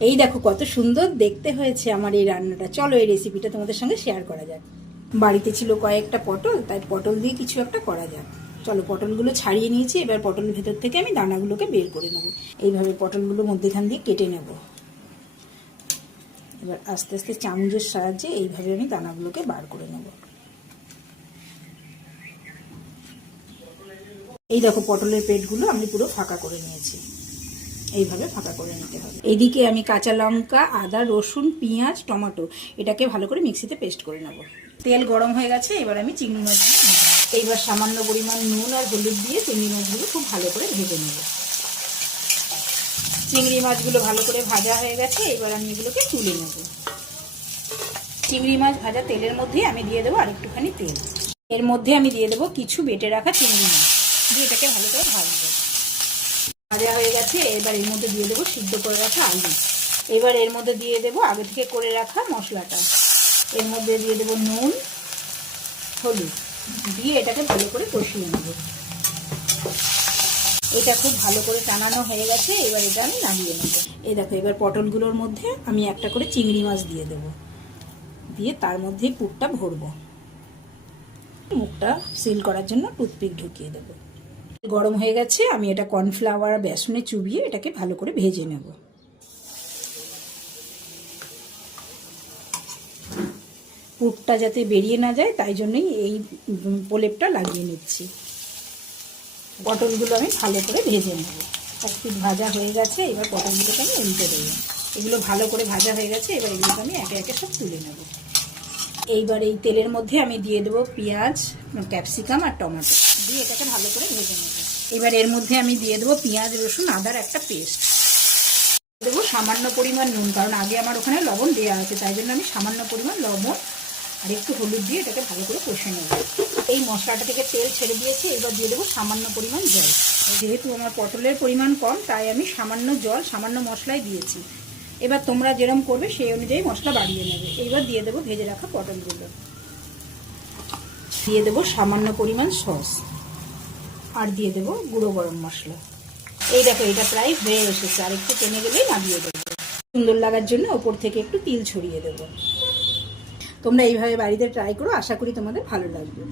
এই দেখো কত সুন্দর দেখতে হয়েছে আমার এই রান্নাটা। চলো এই রেসিপিটা তোমাদের সঙ্গে শেয়ার করা যাক। বাড়িতে ছিল কয়েকটা পটল, তাই পটল দিয়ে কিছু একটা করা যাক। চলো পটলগুলো ছাড়িয়ে নিয়েছি, এবার পটলের ভেতর থেকে আমি দানাগুলোকে বের করে নেব। এইভাবে পটলগুলো মধ্যেখান দিয়ে কেটে নেব। এবার আস্তে আস্তে চামচের সাহায্যে এইভাবে আমি দানাগুলোকে বার করে নেব। এই দেখো পটলের পেটগুলো আমি পুরো ফাঁকা করে নিয়েছি। এইভাবে ফাঁকা করে নিতে হবে। এইদিকে আমি কাঁচা লঙ্কা, আদা, রসুন, পেঁয়াজ, টমেটো এটাকে ভালো করে মিক্সিতে পেস্ট করে নেব। তেল গরম হয়ে গেছে, এবার আমি চিংড়ি মাছ দিয়ে নেব। এইবার সামান্য পরিমাণ নুন আর হলুদ দিয়ে চিংড়ি মাছগুলো খুব ভালো করে ভেজে নেব। চিংড়ি মাছগুলো ভালো করে ভাজা হয়ে গেছে, এবার আমি এগুলোকে তুলে নেব। চিংড়ি মাছ ভাজা তেলের মধ্যে আমি দিয়ে দেবো আরেকটুখানি তেল। এর মধ্যে আমি দিয়ে দেবো কিছু বেটে রাখা চিংড়ি মাছ, দিয়ে এটাকে ভালো করে ভাজবো। ভাজা হয়ে গেছে, এবার এর মধ্যে দিয়ে দেবো সিদ্ধ করে রাখা আলু। এবার এর মধ্যে দিয়ে দেবো আগে থেকে করে রাখা মশলাটা। এর মধ্যে দিয়ে দেবো নুন, হলুদ দিয়ে এটাকে ভালো করে কষিয়ে নেব। এটা খুব ভালো করে টানানো হয়ে গেছে, এবার এটা আমি নামিয়ে নেব। এই দেখো এবার পটলগুলোর মধ্যে আমি একটা করে চিংড়ি মাছ দিয়ে দেবো, দিয়ে তার মধ্যে পুরটা ভরবো। মুখটা সিল করার জন্য টুথপিক ঢুকিয়ে দেবো। গরম হয়ে গেছে, আমি এটা কর্নফ্লাওয়ার বেসনে চুবিয়ে এটাকে ভালো করে ভেজে নেব। পুরটা যাতে বেরিয়ে না যায় তাই জন্যই এই প্রলেপটা লাগিয়ে নিচ্ছি। পটলগুলো আমি ভালো করে ভেজে নেব। একটু ভাজা হয়ে গেছে, এবার পটলগুলোকে আমি উল্টে দেবো। এগুলো ভালো করে ভাজা হয়ে গেছে, এবার এগুলোকে আমি একে একে সব তুলে নেব। এইবার এই তেলের মধ্যে আমি দিয়ে দেবো পেঁয়াজ, ক্যাপসিকাম আর টমেটো, দিয়ে এটাকে ভালো করে ভেজে নেব। এবার এর মধ্যে আমি দিয়ে দেবো পেঁয়াজ, রসুন, আদার একটা পেস্ট। দেবো সামান্য পরিমাণ নুন, কারণ আগে আমার ওখানে লবণ দেওয়া আছে, তাই জন্য আমি সামান্য পরিমাণ লবণ আর একটু হলুদ দিয়ে এটাকে ভালো করে কষে নেব। এই মশলাটা থেকে তেল ছেড়ে দিয়েছি, এবার দিয়ে দেবো সামান্য পরিমাণ জল। যেহেতু আমার পটলের পরিমাণ কম, তাই আমি সামান্য জল সামান্য মশলাই দিয়েছি। এবার তোমরা যেরকম করবে সেই অনুযায়ী মশলা বাড়িয়ে নেবে। এইবার দিয়ে দেবো ভেজে রাখা পটলগুলো, দিয়ে দেবো সামান্য পরিমাণ সস, আর দিয়ে দেবো গুঁড়ো গরম মশলা। এই দেখো এটা প্রায় হয়ে এসেছে, আর একটু টেনে গেলেই নামিয়ে দেবো। সুন্দর লাগার জন্য ওপর থেকে একটু তিল ছড়িয়ে দেবো। তোমরা এইভাবে বাড়িতে ট্রাই করো, আশা করি তোমাদের ভালো লাগবে।